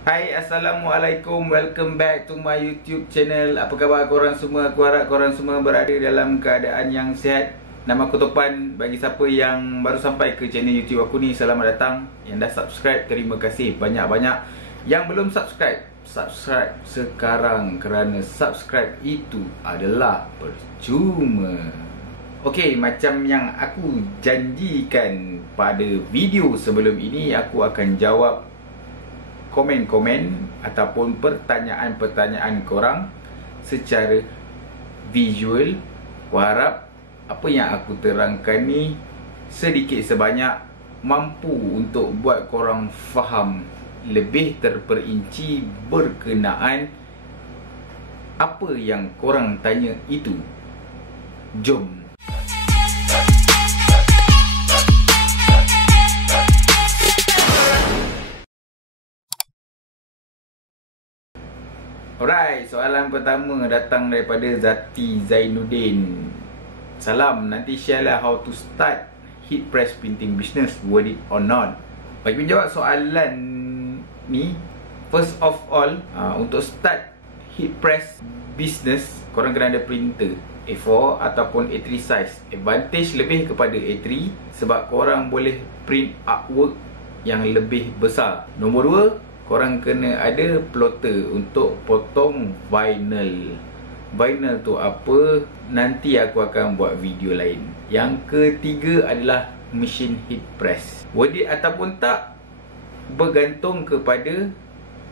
Hai, Assalamualaikum. Welcome back to my YouTube channel. Apa khabar korang semua? Aku harap korang semua berada dalam keadaan yang sihat. Nama aku Topan. Bagi siapa yang baru sampai ke channel YouTube aku ni, selamat datang. Yang dah subscribe, terima kasih banyak-banyak. Yang belum subscribe, subscribe sekarang. Kerana subscribe itu adalah percuma. Okey, macam yang aku janjikan pada video sebelum ini, aku akan jawab komen-komen ataupun pertanyaan-pertanyaan korang secara visual. Aku harap apa yang aku terangkan ni sedikit sebanyak mampu untuk buat korang faham lebih terperinci berkenaan apa yang korang tanya itu. Jom. Alright, soalan pertama datang daripada Zati Zainuddin. Salam, nanti share lah how to start heat press printing business, worth it or not. Bagi menjawab soalan ni, first of all, untuk start heat press business, korang kena ada printer A4 ataupun A3 size. Advantage lebih kepada A3 sebab korang boleh print artwork yang lebih besar. Nombor 2, korang kena ada plotter untuk potong vinyl. Vinyl tu apa? Nanti aku akan buat video lain. Yang ketiga adalah mesin heat press. Worth it ataupun tak, bergantung kepada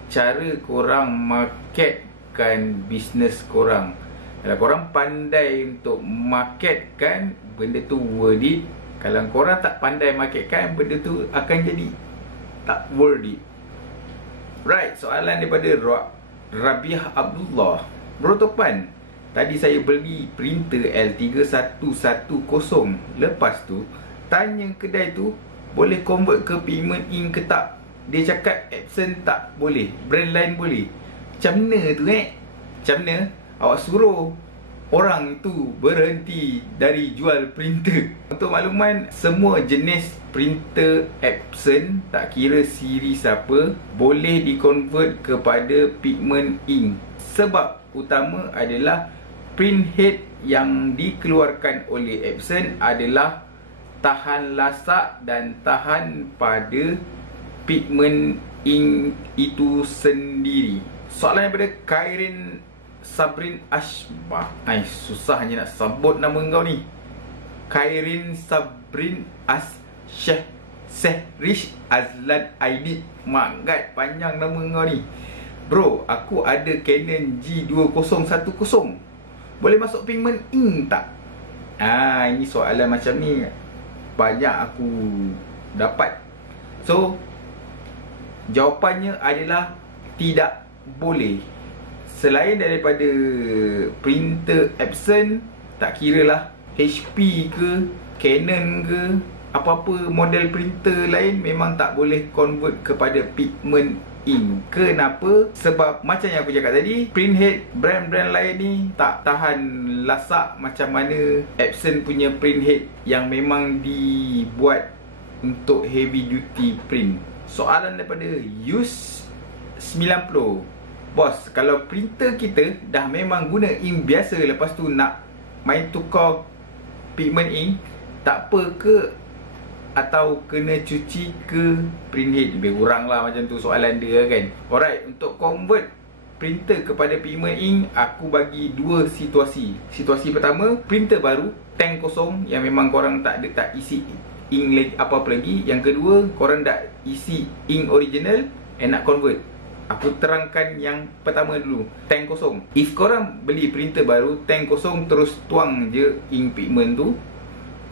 cara korang marketkan bisnes korang. Kalau korang pandai untuk marketkan, benda tu worth it. Kalau korang tak pandai marketkan, benda tu akan jadi tak worth it. Right, soalan daripada Rabiah Abdullah. Bro Topan, tadi saya beli printer L3110. Lepas tu tanya kedai tu boleh convert ke pigment ink ke tak. Dia cakap Epson tak boleh, brand lain boleh. Macam mana tu Macam mana awak suruh orang itu berhenti dari jual printer? Untuk makluman, semua jenis printer Epson, tak kira series apa, boleh dikonvert kepada pigment ink. Sebab utama adalah print head yang dikeluarkan oleh Epson adalah tahan lasak dan tahan pada pigment ink itu sendiri. Soalan daripada Kairin Sabrin Ashbah. Susahnya nak sebut nama kau ni. Kairin Sabrin Sehrish Azlan Aidit. Magat panjang nama kau ni. Bro, aku ada Canon G2010. Boleh masuk pigment ink tak? Ini soalan macam ni banyak aku dapat. So, jawapannya adalah tidak boleh. Selain daripada printer Epson, tak kira lah HP ke, Canon ke, apa-apa model printer lain, memang tak boleh convert kepada pigment ink. Kenapa? Sebab macam yang aku cakap tadi, print head brand-brand lain ni tak tahan lasak macam mana Epson punya print head yang memang dibuat untuk heavy duty print. Soalan daripada Yus 90. Bos, kalau printer kita dah memang guna ink biasa, lepas tu nak main tukar pigment ink, tak apa ke? Atau kena cuci ke print head? Lebih kurang lah macam tu soalan dia kan. Alright, untuk convert printer kepada pigment ink, aku bagi dua situasi. Situasi pertama, printer baru, tank kosong, yang memang korang tak isi ink lagi, apa-apa lagi. Yang kedua, korang dah isi ink original and nak convert. Aku terangkan yang pertama dulu, tank kosong. If korang beli printer baru, tank kosong, terus tuang je ink pigment tu,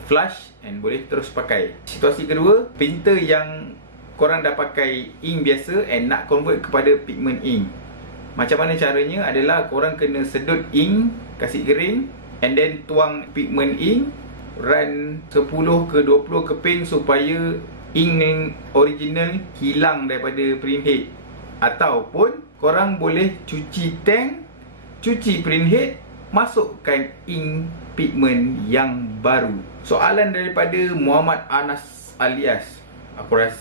flush and boleh terus pakai. Situasi kedua, printer yang korang dah pakai ink biasa and nak convert kepada pigment ink. Macam mana caranya adalah korang kena sedut ink, kasih kering, and then tuang pigment ink, run 10 ke 20 keping supaya ink original hilang daripada print head. Ataupun korang boleh cuci tank, cuci print head, masukkan ink pigment yang baru. Soalan daripada Muhammad Anas alias, aku rasa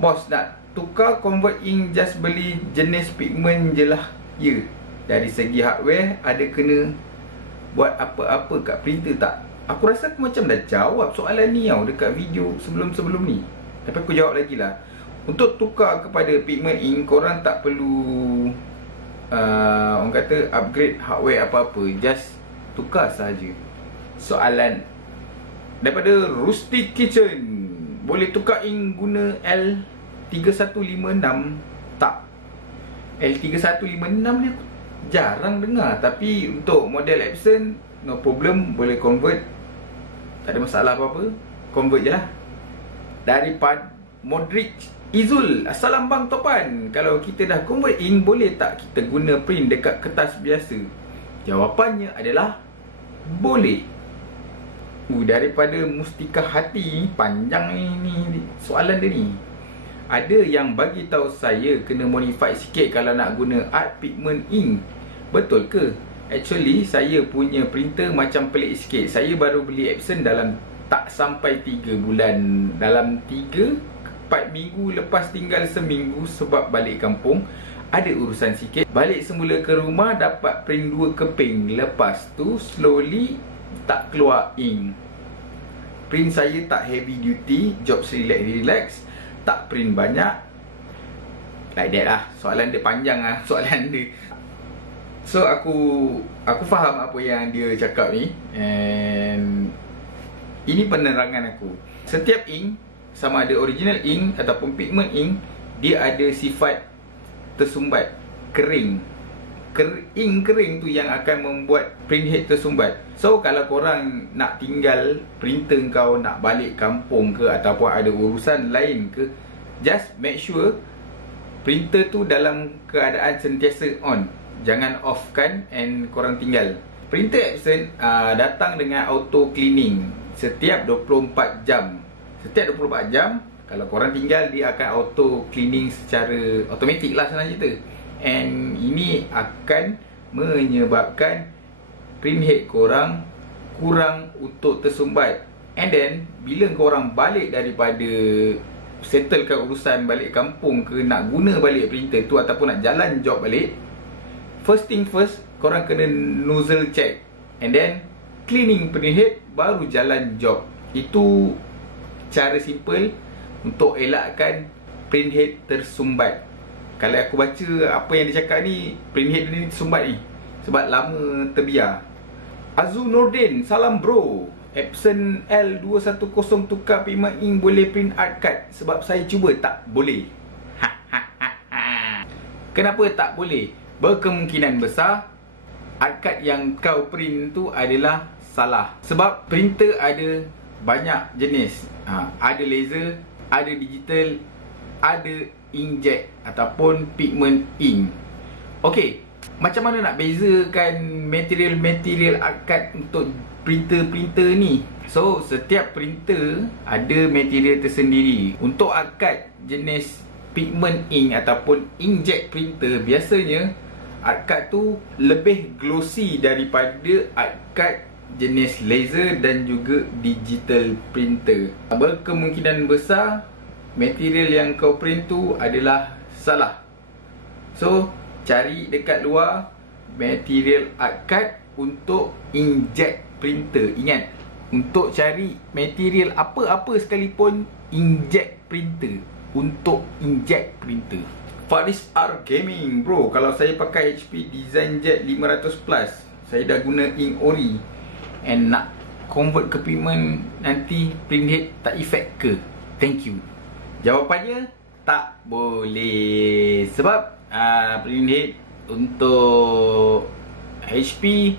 bos nak tukar convert ink just beli jenis pigment je lah. Ya, dari segi hardware ada kena buat apa-apa kat printer tak? Aku rasa aku macam dah jawab soalan ni tau dekat video sebelum-sebelum ni. Tapi aku jawab lagi lah. Untuk tukar kepada pigment ink, korang tak perlu orang kata upgrade hardware apa-apa. Just tukar sahaja. Soalan daripada Rustic Kitchen, boleh tukar ink guna L3156 tak? L3156 ni aku jarang dengar. Tapi untuk model Epson, no problem, boleh convert. Tak ada masalah apa-apa, convert je lah. Daripada Modric Izul, Assalam Bang Topan, kalau kita dah convert ink, boleh tak kita guna print dekat kertas biasa? Jawapannya adalah boleh. Daripada Mustika Hati, panjang ni soalan dia ni. Ada yang bagi tahu saya kena modify sikit kalau nak guna art pigment ink. Betul ke? Actually, saya punya printer macam pelik sikit. Saya baru beli Epson dalam tak sampai 3 bulan. Dalam 3-4 minggu lepas tinggal seminggu sebab balik kampung. Ada urusan sikit. Balik semula ke rumah, dapat print 2 keping. Lepas tu, slowly tak keluar ink. Print saya tak heavy duty, jobs relax. Tak print banyak. Like that lah. Soalan dia panjang lah, soalan dia. So aku faham apa yang dia cakap ni. And ini penerangan aku. Setiap ink, sama ada original ink ataupun pigment ink, dia ada sifat tersumbat, kering. Ink kering tu yang akan membuat print head tersumbat. So kalau korang nak tinggal printer kau nak balik kampung ke ataupun ada urusan lain ke, just make sure printer tu dalam keadaan sentiasa on. Jangan off kan and korang tinggal. Printer Epson datang dengan auto cleaning setiap 24 jam. Setiap 24 jam kalau korang tinggal, dia akan auto cleaning secara automatik lah, senang cerita. And ini akan menyebabkan print head korang kurang untuk tersumbat. And then bila korang balik daripada settlekan urusan balik kampung ke, nak guna balik printer tu ataupun nak jalan job balik, first thing first, korang kena nozzle check. And then cleaning print head, baru jalan job. Itu cara simple untuk elakkan print head tersumbat. Kalau aku baca apa yang dia cakap ni, print head ni tersumbat ni sebab lama terbiar. Azul Nordin, salam bro. Epson L210 tukar pigment ink boleh print art card? Sebab saya cuba tak boleh. Kenapa tak boleh? Berkemungkinan besar art card yang kau print tu adalah salah. Sebab printer ada banyak jenis. Ada laser, ada digital, ada inkjet ataupun pigment ink. Okey, macam mana nak bezakan material art card untuk printer-printer ni? So, setiap printer ada material tersendiri. Untuk art card jenis pigment ink ataupun inkjet printer, biasanya art card tu lebih glossy daripada art card jenis laser dan juga digital printer. Berkemungkinan besar material yang kau print tu adalah salah. So, cari dekat luar material art card untuk inkjet printer. Ingat, untuk cari material apa-apa sekalipun, inkjet printer. Untuk inkjet printer. Faris R Gaming, bro, kalau saya pakai HP DesignJet 500 Plus, saya dah guna ink ori and nak convert ke pigment, nanti print head tak effect ke? Thank you. Jawapannya tak boleh. Sebab print head untuk HP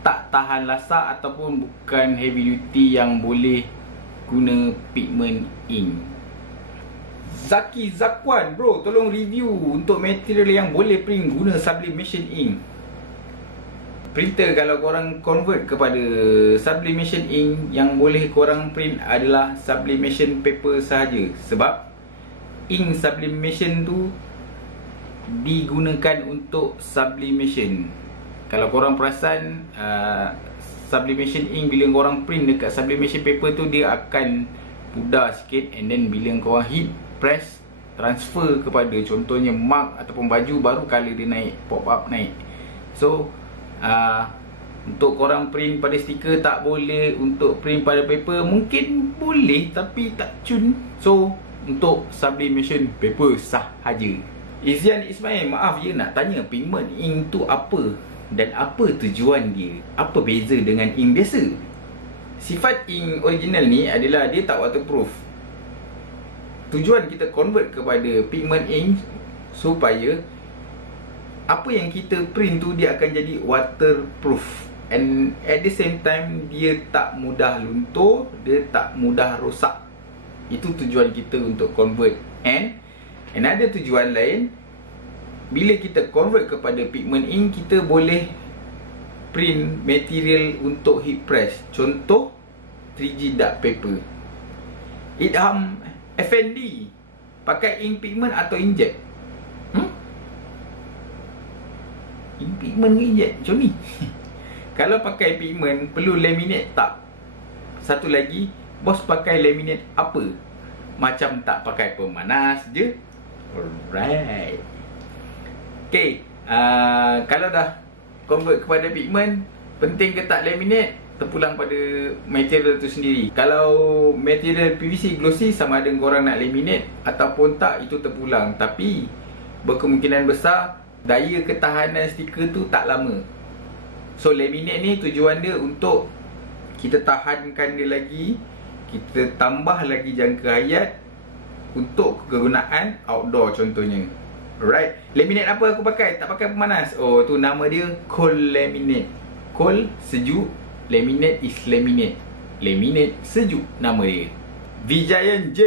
tak tahan lasak ataupun bukan heavy duty yang boleh guna pigment ink. Zaki Zakwan, bro, tolong review untuk material yang boleh print guna sublimation ink. Printer kalau korang convert kepada sublimation ink, yang boleh korang print adalah sublimation paper sahaja. Sebab ink sublimation tu digunakan untuk sublimation. Kalau korang perasan, sublimation ink bila korang print dekat sublimation paper tu, dia akan pudar sikit. And then bila korang hit press transfer kepada contohnya mug ataupun baju, baru color dia naik, pop up naik. So untuk korang print pada stiker tak boleh, untuk print pada paper mungkin boleh tapi tak cun. So untuk sublimation paper sahaja. Izian Ismail, maaf je nak tanya, pigment ink tu apa dan apa tujuan dia? Apa beza dengan ink biasa? Sifat ink original ni adalah dia tak waterproof. Tujuan kita convert kepada pigment ink supaya apa yang kita print tu dia akan jadi waterproof, and at the same time dia tak mudah luntur, dia tak mudah rosak. Itu tujuan kita untuk convert. And another tujuan lain, bila kita convert kepada pigment ink, kita boleh print material untuk heat press. Contoh 3G dark paper. Idham Effendi, pakai ink pigment atau inkjet? Ink pigment ke inkjet? Macam ni. Kalau pakai pigment, perlu laminate tak? Satu lagi, bos pakai laminate apa? Macam tak pakai pemanas je? Alright. Okay, kalau dah convert kepada pigment, penting ke tak laminate? Terpulang pada material tu sendiri. Kalau material PVC glossy, sama ada korang nak laminate ataupun tak, itu terpulang. Tapi berkemungkinan besar daya ketahanan stiker tu tak lama. So laminate ni tujuan dia untuk kita tahankan dia lagi, kita tambah lagi jangka hayat untuk kegunaan outdoor contohnya. Alright. Laminate apa aku pakai? Tak pakai pemanas. Oh, tu nama dia cold laminate. Cold, sejuk. Laminate is laminate. Laminate, sejuk nama dia. Vijayan J,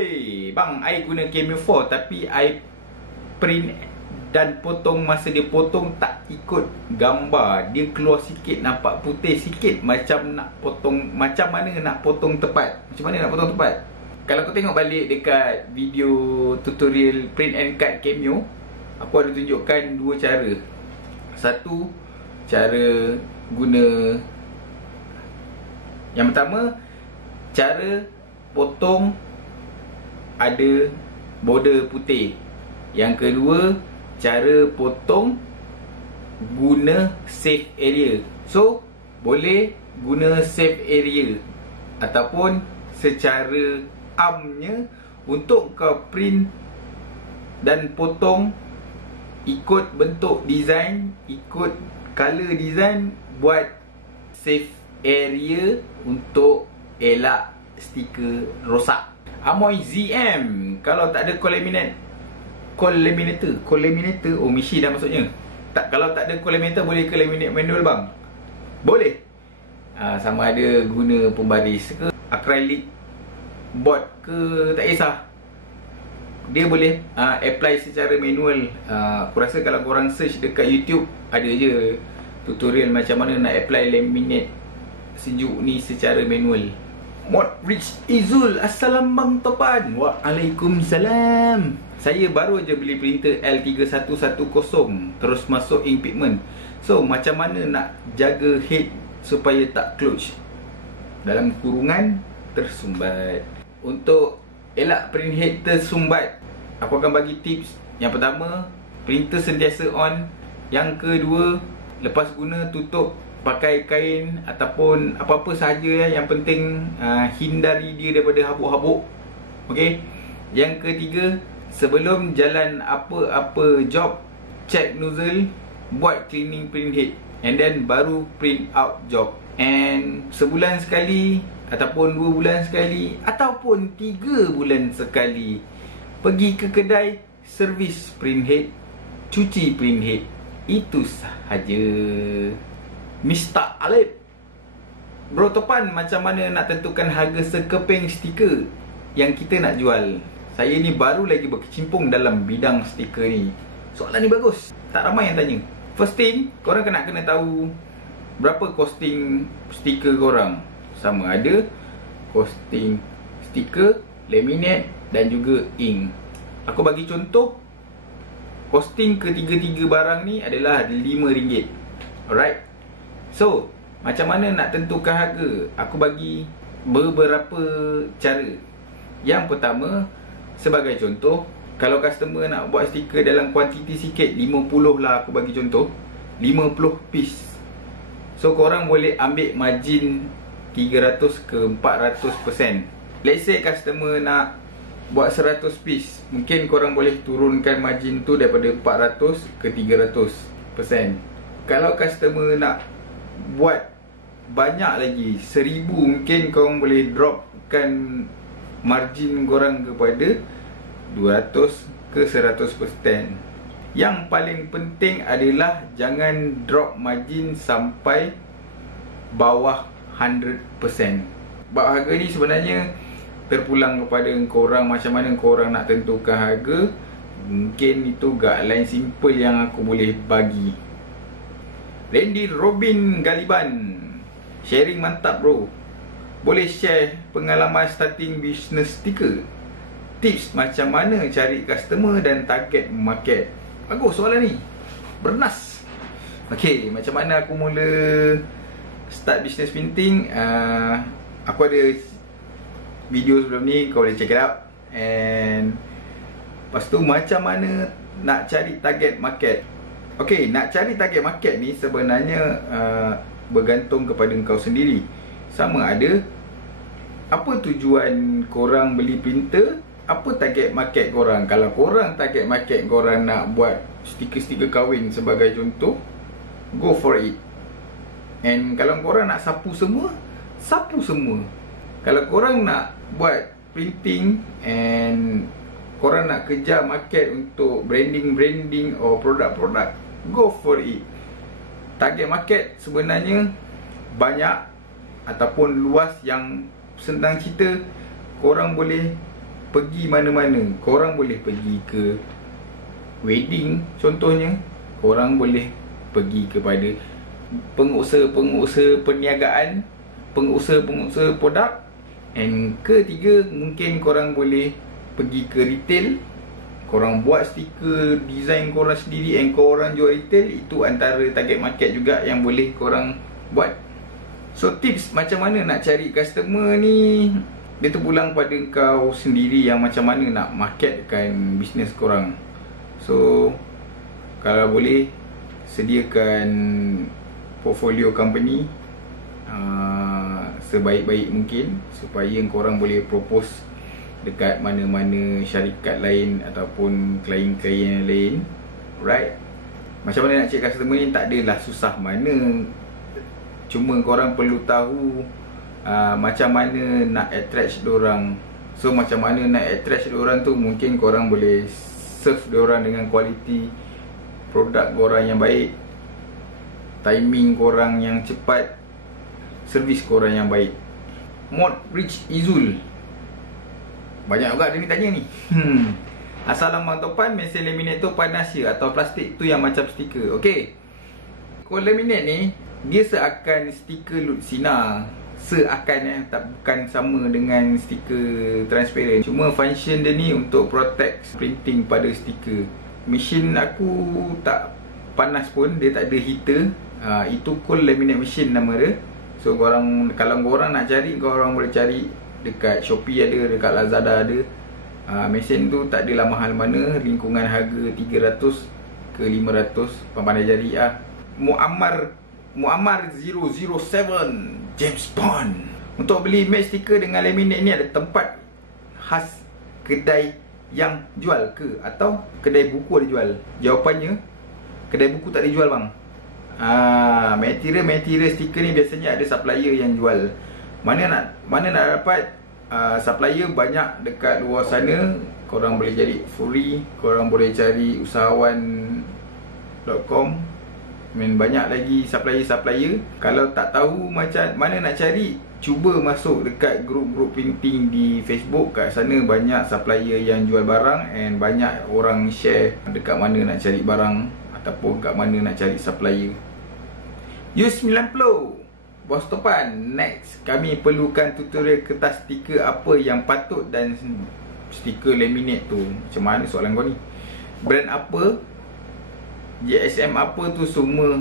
bang, I guna Cameo 4 tapi I print dan potong, masa dia potong tak ikut gambar. Dia keluar sikit, nampak putih sikit. Macam nak potong, macam mana nak potong tepat? Macam mana nak potong tepat? Kalau kau tengok balik dekat video tutorial print and cut Cameo, aku ada tunjukkan dua cara. Satu, cara guna, yang pertama, cara potong ada border putih. Yang kedua, cara potong guna safe area. So, boleh guna safe area ataupun secara armnya untuk kau print dan potong ikut bentuk design, ikut color design, buat safe area untuk elak stiker rosak. Amoy ZM, kalau tak ada cold laminator, oh Mishi dah maksudnya. Tak, kalau tak ada cold laminator, boleh ke laminate manual bang? Boleh. Sama ada guna pembaris ke, acrylic board ke, tak kisah. Dia boleh apply secara manual. Aku rasa kalau korang search dekat YouTube, ada je tutorial macam mana nak apply laminate sejuk ni secara manual. Mod Rich Izul, Assalam Bang Topan. Waalaikumsalam. Saya baru je beli printer L3110, terus masuk ink pigment. So macam mana nak jaga head supaya tak close? Dalam kurungan tersumbat. Untuk elak print head tersumbat, aku akan bagi tips. Yang pertama, printer sentiasa on. Yang kedua, lepas guna tutup pakai kain ataupun apa-apa sahaja yang penting hindari dia daripada habuk-habuk. Okey. Yang ketiga, sebelum jalan apa-apa job, check nozzle, buat cleaning print head, and then baru print out job. And sebulan sekali ataupun 2 bulan sekali ataupun 3 bulan sekali, pergi ke kedai servis print head, cuci print head. Itu sahaja. Mr. Alip, Bro Topan, macam mana nak tentukan harga sekeping stiker yang kita nak jual? Saya ni baru lagi berkecimpung dalam bidang stiker ni. Soalan ni bagus, tak ramai yang tanya. First thing, korang kena tahu berapa costing stiker korang. Sama ada costing stiker, laminate dan juga ink. Aku bagi contoh, costing ketiga-tiga barang ni adalah RM5. Alright. So, macam mana nak tentukan harga? Aku bagi beberapa cara. Yang pertama, sebagai contoh, Kalau customer nak buat stiker dalam kuantiti sikit, 50 lah aku bagi contoh, 50 piece. So korang boleh ambil margin 300 ke 400%. Let's say customer nak buat 100 piece, mungkin korang boleh turunkan margin tu daripada 400 ke 300%. Kalau customer nak buat banyak lagi, 1000, mungkin korang boleh dropkan margin korang kepada 200 ke 100%. Yang paling penting adalah jangan drop margin sampai bawah 100%. Sebab harga ni sebenarnya terpulang kepada korang, macam mana korang nak tentukan harga. Mungkin itu guideline simple yang aku boleh bagi. Randy Robin Galiban, sharing mantap bro. Boleh share pengalaman starting business stiker, tips macam mana cari customer dan target market. Bagus soalan ni, bernas. Okay, macam mana aku mula start business printing. Aku ada video sebelum ni, kau boleh check it out. And lepas tu macam mana nak cari target market. Okay, nak cari target market ni sebenarnya bergantung kepada kau sendiri. Sama ada apa tujuan korang beli printer, apa target market korang. Kalau korang target market korang nak buat stiker-stiker kahwin sebagai contoh, go for it. And kalau korang nak sapu semua, sapu semua. Kalau korang nak buat printing and korang nak kejar market untuk branding or produk-produk, go for it. Target market sebenarnya banyak ataupun luas. Yang senang cerita, korang boleh pergi mana-mana. Korang boleh pergi ke wedding contohnya, korang boleh pergi kepada pengusaha-pengusaha perniagaan, pengusaha-pengusaha produk. And ketiga, mungkin korang boleh pergi ke retail, korang buat stiker design korang sendiri and korang jual retail. Itu antara target market juga yang boleh korang buat. So tips macam mana nak cari customer ni, dia terpulang pada kau sendiri yang macam mana nak marketkan bisnes korang. So kalau boleh, sediakan portfolio company sebaik-baik mungkin supaya korang boleh propose dekat mana-mana syarikat lain ataupun klien-klien lain. Right? Macam mana nak cari customer ni tak adalah susah mana. Cuma korang perlu tahu macam mana nak attract diorang. So macam mana nak attract diorang tu, mungkin korang boleh serve diorang dengan kualiti produk korang yang baik, timing korang yang cepat, servis korang yang baik. Mod Rich Izul, banyak juga dia ni tanya ni. Assalamualaikum Topan, mesin laminate tu panas ya atau plastik tu yang macam stiker? Okay, kalau laminate ni dia seakan stiker Luxina. Seakan tak, bukan sama dengan stiker transparent. Cuma function dia ni untuk protect printing pada stiker. Mesin aku tak panas pun, dia tak ada heater. Itu cold laminate machine nama dia. So korang, kalau korang nak cari, korang boleh cari dekat Shopee ada, dekat Lazada ada. Mesin tu tak adalah mahal mana, lingkungan harga 300 ke 500, pandai jari ah. Muammar 007 James Bond. Untuk beli matte stiker dengan laminate ni, ada tempat khas kedai yang jual ke atau kedai buku ada jual? Jawapannya, kedai buku tak ada jual bang. Material stiker ni biasanya ada supplier yang jual. Mana nak dapat? Supplier banyak dekat luar sana. Korang boleh cari free, korang boleh cari usahawan.com. Banyak lagi supplier. Kalau tak tahu macam mana nak cari, cuba masuk dekat grup-grup printing di Facebook. Kat sana banyak supplier yang jual barang and banyak orang share dekat mana nak cari barang ataupun kat mana nak cari supplier. U90 Bos Topan, next kami perlukan tutorial kertas stiker apa yang patut dan stiker laminate tu. Macam mana soalan kau ni? Brand apa, GSM apa tu semua.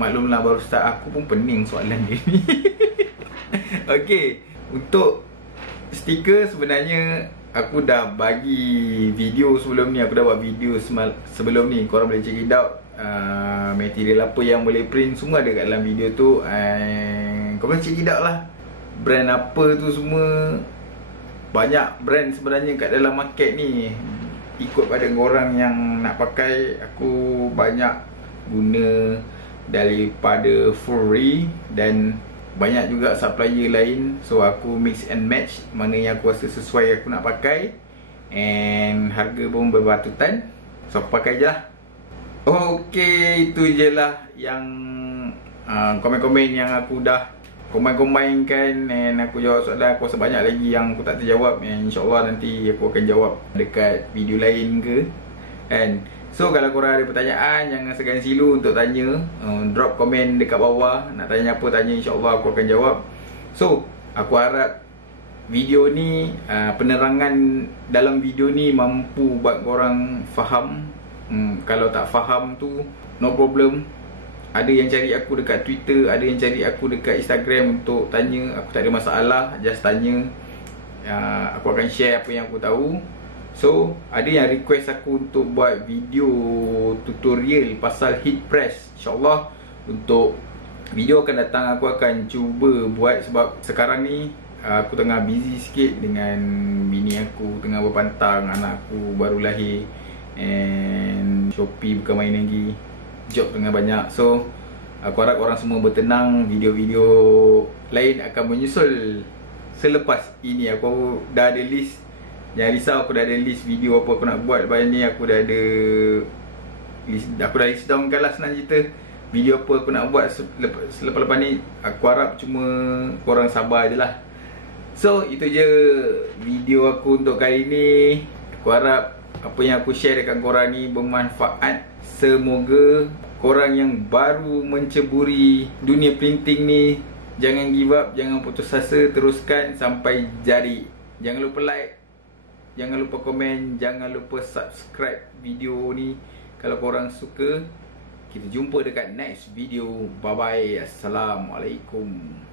Maklumlah baru start, aku pun pening soalan dia ni. Okay, untuk stiker sebenarnya aku dah bagi video sebelum ni. Aku dah buat video sebelum ni. Korang boleh check it out. Material apa yang boleh print semua ada kat dalam video tu. Korang check it out lah. Brand apa tu semua. Banyak brand sebenarnya kat dalam market ni. Ikut pada korang yang nak pakai. Aku banyak guna daripada Fury dan banyak juga supplier lain. So aku mix and match mana yang aku rasa sesuai aku nak pakai. And harga pun berpatutan. So aku pakai je lah. Okay, itu je lah yang komen-komen yang aku dah combine-combinekan. And aku jawab soalan. Aku rasa banyak lagi yang aku tak terjawab. And insyaAllah nanti aku akan jawab dekat video lain ke. And so kalau korang ada pertanyaan, jangan segan silu untuk tanya. Drop komen dekat bawah. Nak tanya apa, tanya, insyaAllah aku akan jawab. So aku harap video ni, penerangan dalam video ni mampu buat korang faham. Kalau tak faham tu, no problem. Ada yang cari aku dekat Twitter, ada yang cari aku dekat Instagram untuk tanya. Aku tak ada masalah, just tanya. Aku akan share apa yang aku tahu. So, ada yang request aku untuk buat video tutorial pasal heat press. InsyaAllah untuk video akan datang aku akan cuba buat. Sebab sekarang ni aku tengah busy sikit dengan bini aku, tengah berpantang, anak aku baru lahir. And Shopee bukan main lagi, job tengah banyak. So, aku harap korang semua bertenang. Video-video lain akan menyusul selepas ini. Aku dah ada list. Jangan risau, aku dah ada list video apa aku nak buat lepas ni. Aku dah ada list, aku dah list down kan lah, senang cerita. Video apa aku nak buat selepas-lepas ni. Aku harap cuma korang sabar je lah. So itu je video aku untuk kali ni. Aku harap apa yang aku share dekat korang ni bermanfaat. Semoga korang yang baru menceburi dunia printing ni jangan give up, jangan putus asa, teruskan sampai jadi. Jangan lupa like, jangan lupa komen, jangan lupa subscribe video ni kalau korang suka. Kita jumpa dekat next video. Bye bye. Assalamualaikum.